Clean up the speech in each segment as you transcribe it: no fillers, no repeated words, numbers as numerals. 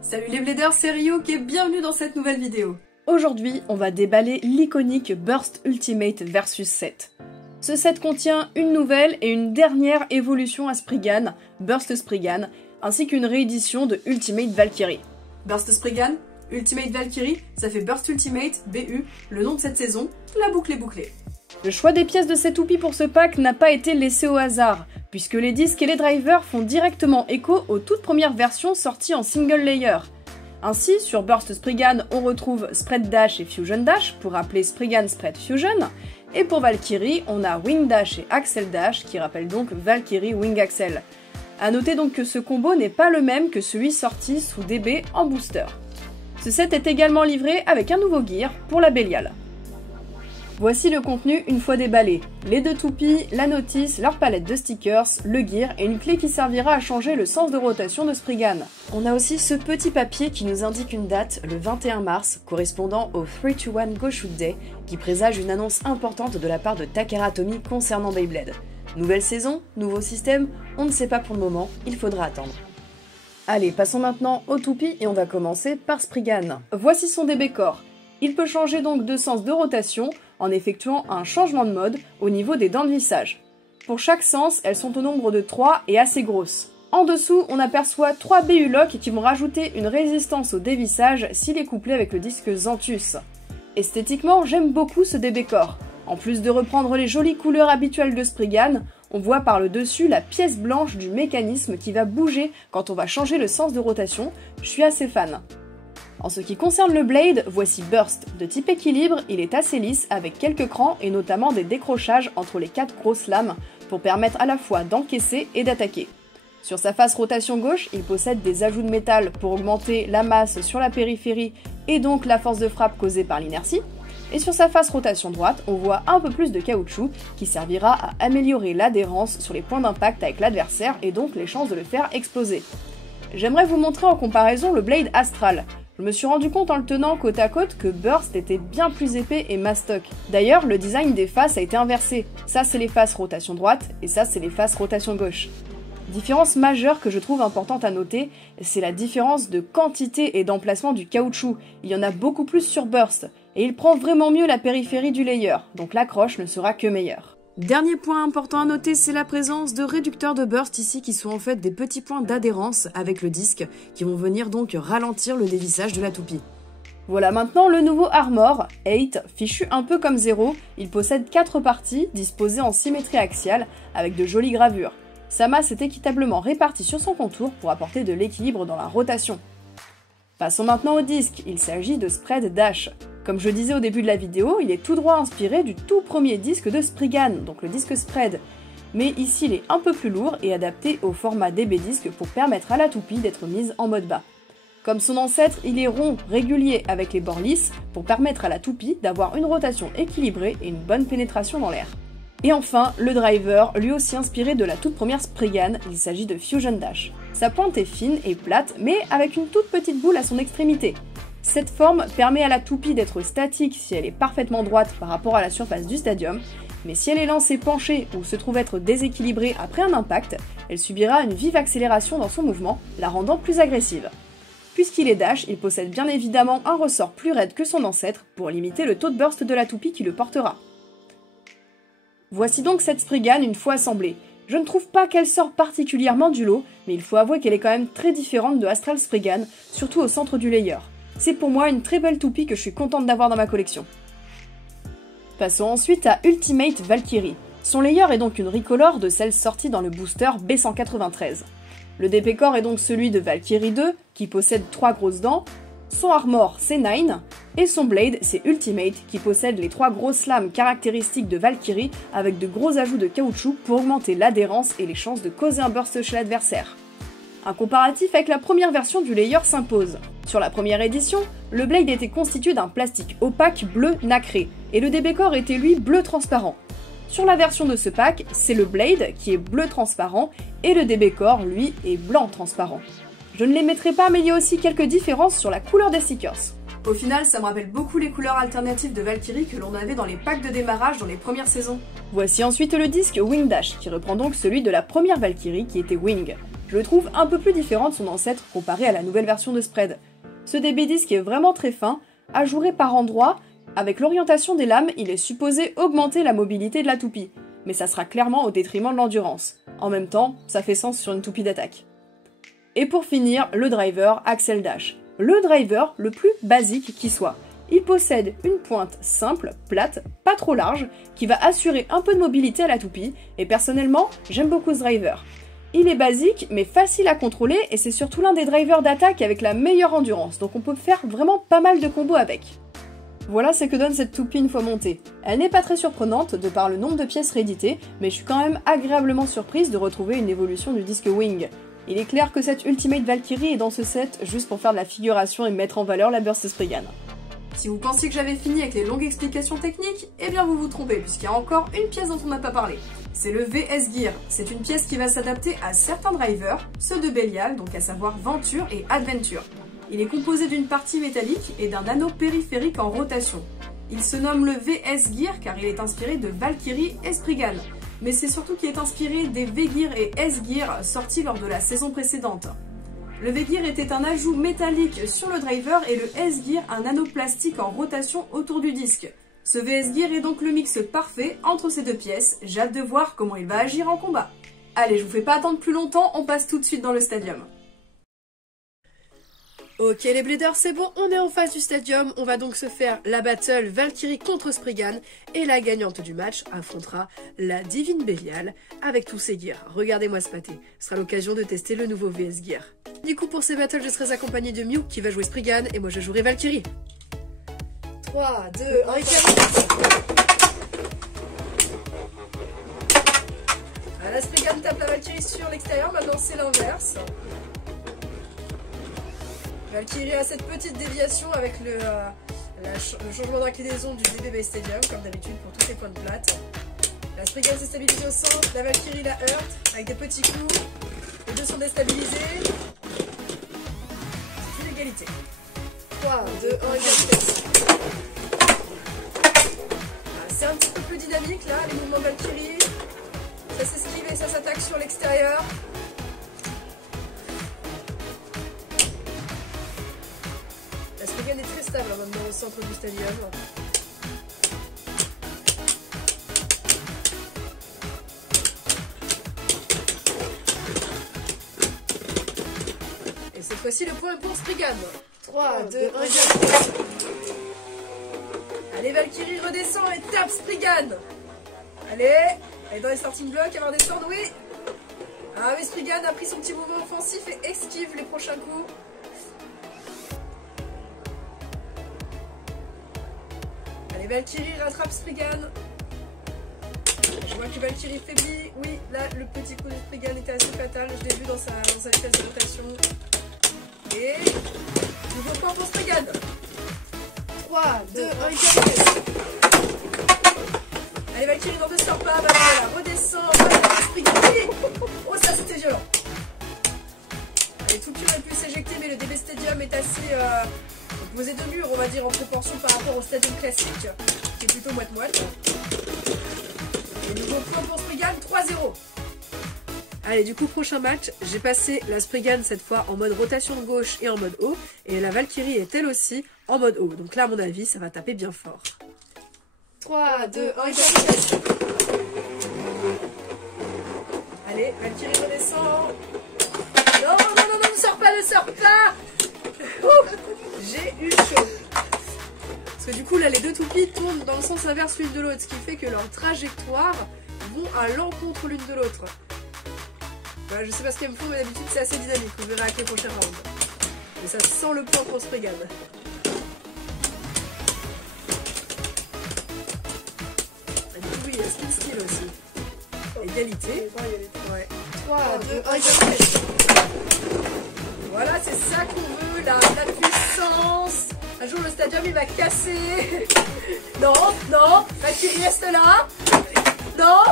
Salut les bladers, c'est Ryuk et bienvenue dans cette nouvelle vidéo. Aujourd'hui, on va déballer l'iconique Burst Ultimate vs set. Ce set contient une nouvelle et une dernière évolution à Spriggan, Burst Spriggan, ainsi qu'une réédition de Ultimate Valkyrie. Burst Spriggan, Ultimate Valkyrie, ça fait Burst Ultimate, BU, le nom de cette saison, la boucle est bouclée. Le choix des pièces de cette toupie pour ce pack n'a pas été laissé au hasard, puisque les disques et les drivers font directement écho aux toutes premières versions sorties en single layer. Ainsi, sur Burst Spriggan, on retrouve Spread Dash et Fusion Dash, pour rappeler Spriggan Spread Fusion, et pour Valkyrie, on a Wing Dash et Axel Dash, qui rappellent donc Valkyrie Wing Axel. A noter donc que ce combo n'est pas le même que celui sorti sous DB en booster. Ce set est également livré avec un nouveau gear pour la Bélial. Voici le contenu une fois déballé. Les deux toupies, la notice, leur palette de stickers, le gear et une clé qui servira à changer le sens de rotation de Spriggan. On a aussi ce petit papier qui nous indique une date, le 21 mars, correspondant au 3-2-1 Go Shoot Day, qui présage une annonce importante de la part de Takara Tomy concernant Beyblade. Nouvelle saison, nouveau système, on ne sait pas pour le moment, il faudra attendre. Allez, passons maintenant aux toupies et on va commencer par Spriggan. Voici son DB Core. Il peut changer donc de sens de rotation en effectuant un changement de mode au niveau des dents de lissage. Pour chaque sens, elles sont au nombre de 3 et assez grosses. En dessous, on aperçoit 3 BU Lock qui vont rajouter une résistance au dévissage s'il est couplé avec le disque Xanthus. Esthétiquement, j'aime beaucoup ce DB Core. En plus de reprendre les jolies couleurs habituelles de Spriggan, on voit par le dessus la pièce blanche du mécanisme qui va bouger quand on va changer le sens de rotation. Je suis assez fan. En ce qui concerne le blade, voici Burst. De type équilibre, il est assez lisse avec quelques crans et notamment des décrochages entre les 4 grosses lames pour permettre à la fois d'encaisser et d'attaquer. Sur sa face rotation gauche, il possède des ajouts de métal pour augmenter la masse sur la périphérie et donc la force de frappe causée par l'inertie. Et sur sa face rotation droite, on voit un peu plus de caoutchouc qui servira à améliorer l'adhérence sur les points d'impact avec l'adversaire et donc les chances de le faire exploser. J'aimerais vous montrer en comparaison le blade Astral. Je me suis rendu compte en le tenant côte à côte que Burst était bien plus épais et mastoc. D'ailleurs, le design des faces a été inversé. Ça, c'est les faces rotation droite et ça, c'est les faces rotation gauche. Différence majeure que je trouve importante à noter, c'est la différence de quantité et d'emplacement du caoutchouc. Il y en a beaucoup plus sur Burst et il prend vraiment mieux la périphérie du layer, donc l'accroche ne sera que meilleure. Dernier point important à noter, c'est la présence de réducteurs de burst ici qui sont en fait des petits points d'adhérence avec le disque qui vont venir donc ralentir le dévissage de la toupie. Voilà maintenant le nouveau Armor, 8, fichu un peu comme 0, il possède 4 parties disposées en symétrie axiale avec de jolies gravures. Sa masse est équitablement répartie sur son contour pour apporter de l'équilibre dans la rotation. Passons maintenant au disque, il s'agit de Spread Dash. Comme je disais au début de la vidéo, il est tout droit inspiré du tout premier disque de Spriggan, donc le disque Spread. Mais ici il est un peu plus lourd et adapté au format DB disque pour permettre à la toupie d'être mise en mode bas. Comme son ancêtre, il est rond, régulier avec les bords lisses pour permettre à la toupie d'avoir une rotation équilibrée et une bonne pénétration dans l'air. Et enfin, le driver, lui aussi inspiré de la toute première Spriggan, il s'agit de Fusion Dash. Sa pointe est fine et plate, mais avec une toute petite boule à son extrémité. Cette forme permet à la toupie d'être statique si elle est parfaitement droite par rapport à la surface du stadium, mais si elle est lancée penchée ou se trouve être déséquilibrée après un impact, elle subira une vive accélération dans son mouvement, la rendant plus agressive. Puisqu'il est dash, il possède bien évidemment un ressort plus raide que son ancêtre pour limiter le taux de burst de la toupie qui le portera. Voici donc cette Spriggan une fois assemblée. Je ne trouve pas qu'elle sort particulièrement du lot, mais il faut avouer qu'elle est quand même très différente de Astral Spriggan, surtout au centre du layer. C'est pour moi une très belle toupie que je suis contente d'avoir dans ma collection. Passons ensuite à Ultimate Valkyrie. Son layer est donc une recolor de celle sortie dans le booster B193. Le DP Core est donc celui de Valkyrie 2, qui possède 3 grosses dents, son armor c'est 9, et son blade c'est Ultimate, qui possède les 3 grosses lames caractéristiques de Valkyrie avec de gros ajouts de caoutchouc pour augmenter l'adhérence et les chances de causer un burst chez l'adversaire. Un comparatif avec la première version du layer s'impose. Sur la première édition, le blade était constitué d'un plastique opaque bleu nacré, et le DB Core était lui bleu transparent. Sur la version de ce pack, c'est le blade qui est bleu transparent, et le DB Core, lui, est blanc transparent. Je ne les mettrai pas, mais il y a aussi quelques différences sur la couleur des stickers. Au final, ça me rappelle beaucoup les couleurs alternatives de Valkyrie que l'on avait dans les packs de démarrage dans les premières saisons. Voici ensuite le disque Wing Dash, qui reprend donc celui de la première Valkyrie qui était Wing. Je le trouve un peu plus différent de son ancêtre comparé à la nouvelle version de Spread. Ce DB disc est vraiment très fin, ajouré par endroits. Avec l'orientation des lames, il est supposé augmenter la mobilité de la toupie, mais ça sera clairement au détriment de l'endurance. En même temps, ça fait sens sur une toupie d'attaque. Et pour finir, le driver Axel Dash. Le driver le plus basique qui soit. Il possède une pointe simple, plate, pas trop large, qui va assurer un peu de mobilité à la toupie, et personnellement, j'aime beaucoup ce driver. Il est basique, mais facile à contrôler, et c'est surtout l'un des drivers d'attaque avec la meilleure endurance, donc on peut faire vraiment pas mal de combos avec. Voilà ce que donne cette toupie une fois montée. Elle n'est pas très surprenante de par le nombre de pièces rééditées, mais je suis quand même agréablement surprise de retrouver une évolution du disque Wing. Il est clair que cette Ultimate Valkyrie est dans ce set juste pour faire de la figuration et mettre en valeur la Burst Spriggan. Si vous pensiez que j'avais fini avec les longues explications techniques, eh bien vous vous trompez puisqu'il y a encore une pièce dont on n'a pas parlé. C'est le VS Gear. C'est une pièce qui va s'adapter à certains drivers, ceux de Belial, donc à savoir Venture et Adventure. Il est composé d'une partie métallique et d'un anneau périphérique en rotation. Il se nomme le VS Gear car il est inspiré de Valkyrie et Spriggan, mais c'est surtout qu'il est inspiré des V-Gear et S-Gear sortis lors de la saison précédente. Le V-Gear était un ajout métallique sur le driver et le S-Gear un anneau plastique en rotation autour du disque. Ce VS Gear est donc le mix parfait entre ces deux pièces, j'ai hâte de voir comment il va agir en combat. Allez, je vous fais pas attendre plus longtemps, on passe tout de suite dans le stadium. Ok les Bleeders, c'est bon, on est en face du stadium, on va donc se faire la battle Valkyrie contre Spriggan et la gagnante du match affrontera la Divine Belial avec tous ses gears. Regardez-moi ce pâté, ce sera l'occasion de tester le nouveau VS Gear. Du coup pour ces battles je serai accompagné de Mew qui va jouer Spriggan et moi je jouerai Valkyrie. 3, 2, 1 et 4. La Spriggan tape la Valkyrie sur l'extérieur, maintenant c'est l'inverse. Valkyrie a cette petite déviation avec le changement d'inclinaison du DB Bay Stadium, comme d'habitude pour tous les points de plate. La Spriggan s'est stabilisée au centre, la Valkyrie la heurte avec des petits coups. Les deux sont déstabilisés. C'est une égalité. 3, 2, 1 et 4. C'est un petit peu plus dynamique là, les mouvements de Valkyrie. Ça s'esquive et ça s'attaque sur l'extérieur. La Spriggan est très stable maintenant au centre du stadium. Et cette fois-ci, le point est pour Spriggan. 3, 2, 1, 4. Allez, Valkyrie redescend et tape Spriggan. Allez, elle est dans les starting blocks, elle va redescendre, oui. Ah oui, Spriggan a pris son petit mouvement offensif et esquive les prochains coups. Allez, Valkyrie rattrape Spriggan. Je vois que Valkyrie faiblit. Oui, là, le petit coup de Spriggan était assez fatal. Je l'ai vu dans sa vitesse de rotation. Et nouveau point pour Spriggan. 3, 2, 1, 4. Allez, Valkyrie n'en sort pas. Bah, voilà, redescend. Spriggan. Oh, ça c'était violent. Allez, tout aurait pu s'éjecter, mais le DB Stadium est assez posé de murs, on va dire, en proportion par rapport au stadium classique, qui est plutôt moite-moite. Et nouveau point pour Spriggan, 3-0. Allez, du coup, prochain match, j'ai passé la Spriggan cette fois en mode rotation gauche et en mode haut, et la Valkyrie est elle aussi en mode haut. Donc là, à mon avis, ça va taper bien fort. 3, 2, 1, et 4. Allez, Valkyrie redescend. Non, non, non, non, ne sors pas, ne sors pas. J'ai eu chaud. Parce que du coup, là, les deux toupies tournent dans le sens inverse l'une de l'autre, ce qui fait que leurs trajectoires vont à l'encontre l'une de l'autre. Voilà, je sais pas ce qu'elles me font, mais d'habitude, c'est assez dynamique. On verra avec les prochains rounds. Mais ça sent le point pour Spriggan. Et du coup, il y a Spin Steel aussi. Égalité. Ouais. 3, 2, 1, voilà, c'est ça qu'on veut, la puissance. Un jour, le stadium, il va casser. Non, non, Valkyrie reste là. Non.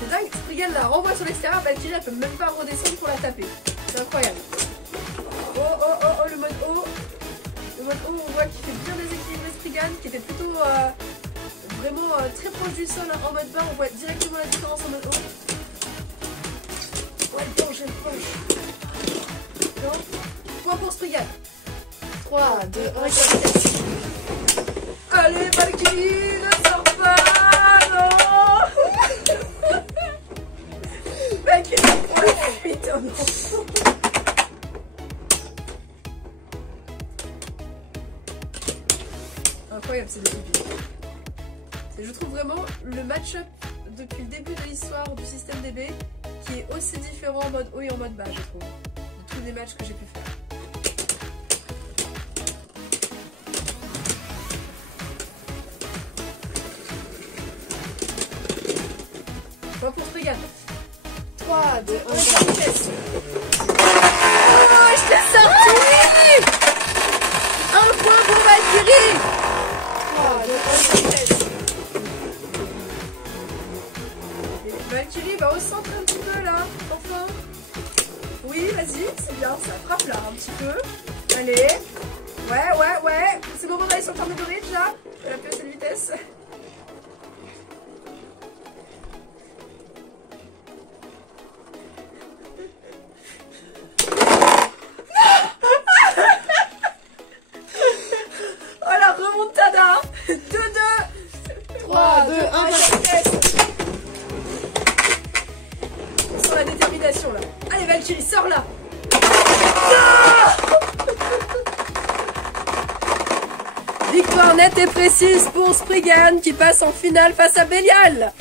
C'est dingue, Spriggan la renvoie sur l'extérieur, Valkyrie, elle peut même pas redescendre pour la taper. C'est incroyable. Oh, oh, oh, oh, le mode haut. Le mode haut, on voit qu'il fait bien déséquilibrer Spriggan, qui était plutôt vraiment très proche du sol en mode bas. On voit directement la différence en mode haut. Oh, elle plonge. prochaine planche. Non. Point pour Spriggan. 3, 2, 1, 4. Allez, Valkyrie, ne sors pas. Non. Valkyrie, pour la fuite. Oh non. Incroyable, c'est des bébés. Je trouve vraiment le match-up depuis le début de l'histoire du système DB qui est aussi différent en mode haut et en mode bas, je trouve, de tous les matchs que j'ai pu faire. Point pour Spriggan. 3, 2, 1, 4. Oh, je t'ai sorti. Un point pour Valkyrie. 3, 2, 1, 4. Valkyrie va au centre un petit peu là, enfin. Oui, vas-y, c'est bien, ça frappe là un petit peu. Allez. Ouais. C'est le moment d'aller sur le terme de bridge là. Je vais appuyer à cette vitesse. Oh la remontada. 2-2. 3, 2, 1, 4. On sent la détermination là. Allez Valkyrie, sors là. Victoire nette et précise pour Spriggan qui passe en finale face à Bélial.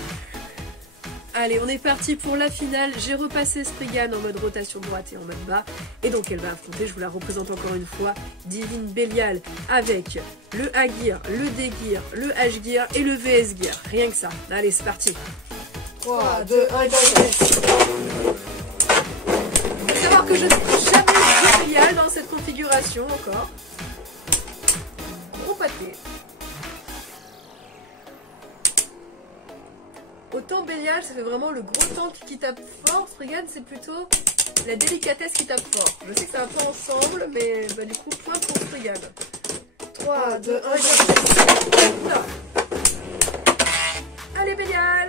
Allez, on est parti pour la finale. J'ai repassé Spriggan en mode rotation droite et en mode bas. Et donc elle va affronter, je vous la représente encore une fois, Divine Bélial avec le A-Gear, le D-Gear, le H-Gear et le VS-Gear. Rien que ça. Allez, c'est parti. 3, 2, 1, 4. Il faut savoir que je n'ai jamais vu Bélial dans cette configuration encore. Gros pâté. Autant Bélial, ça fait vraiment le gros tank qui tape fort. Spriggan, c'est plutôt la délicatesse qui tape fort. Je sais que c'est un peu ensemble, mais bah, du coup, point pour Spriggan. 3, 2, 1, 4. Allez, Bélial.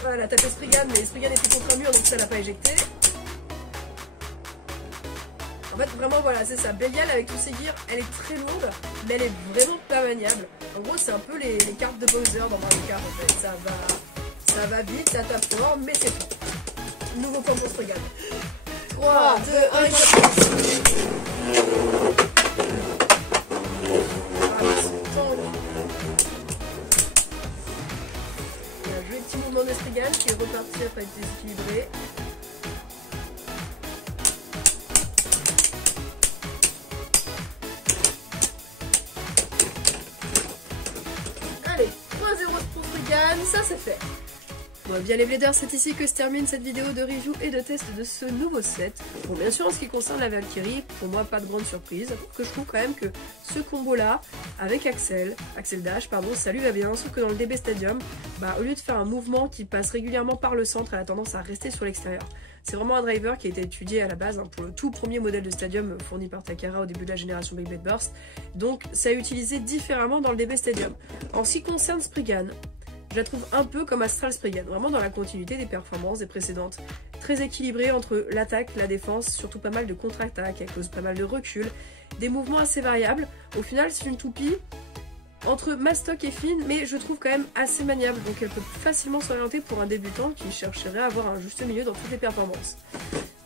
Voilà, elle a tapé Spriggan, mais Spriggan était contre un mur, donc ça l'a pas éjecté. En fait, vraiment, voilà, c'est ça. Bélial, avec tous ses gears, elle est très lourde, mais elle est vraiment pas maniable. En gros, c'est un peu les cartes de Bowser dans Mario Kart, en fait. Ça va vite, ça tape fort, mais c'est fort. Nouveau point pour Spriggan. 3, 2, 1, 4. Il y a un joli petit mouvement de Spriggan qui est reparti après être déséquilibré. Allez, 3-0 pour Spriggan, ça c'est fait. Bon, bien les Bladers, c'est ici que se termine cette vidéo de review et de test de ce nouveau set. Bon, bien sûr, en ce qui concerne la Valkyrie, pour moi, pas de grande surprise. Que je trouve quand même que ce combo-là, avec Axel Dash, pardon, ça lui va bien. Sauf que dans le DB Stadium, bah, au lieu de faire un mouvement qui passe régulièrement par le centre, elle a tendance à rester sur l'extérieur. C'est vraiment un driver qui a été étudié à la base pour le tout premier modèle de Stadium fourni par Takara au début de la génération Beyblade Burst. Donc, ça est utilisé différemment dans le DB Stadium. En ce qui concerne Spriggan, je la trouve un peu comme Astral Spriggan, vraiment dans la continuité des performances des précédentes. Très équilibrée entre l'attaque, la défense, surtout pas mal de contre-attaques, elle cause pas mal de recul, des mouvements assez variables. Au final, c'est une toupie entre mastoc et fine, mais je trouve quand même assez maniable, donc elle peut facilement s'orienter pour un débutant qui chercherait à avoir un juste milieu dans toutes les performances.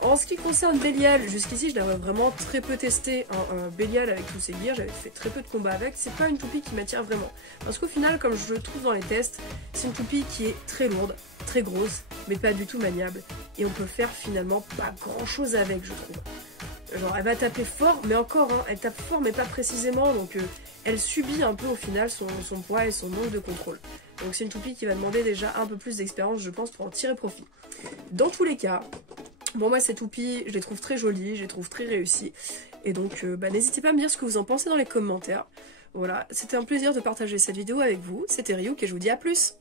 En ce qui concerne Bélial, jusqu'ici je l'avais vraiment très peu testé, un Bélial avec tous ses gears, j'avais fait très peu de combats avec, c'est pas une toupie qui m'attire vraiment. Parce qu'au final, comme je le trouve dans les tests, c'est une toupie qui est très lourde, très grosse, mais pas du tout maniable, et on peut faire finalement pas grand chose avec, je trouve. Genre elle va taper fort, mais encore, hein, elle tape fort mais pas précisément, donc elle subit un peu au final son poids et son manque de contrôle. Donc c'est une toupie qui va demander déjà un peu plus d'expérience, je pense, pour en tirer profit. Dans tous les cas, bon, moi ces toupies, je les trouve très jolies, je les trouve très réussies, et donc n'hésitez pas à me dire ce que vous en pensez dans les commentaires. Voilà, c'était un plaisir de partager cette vidéo avec vous, c'était Ryuk et je vous dis à plus.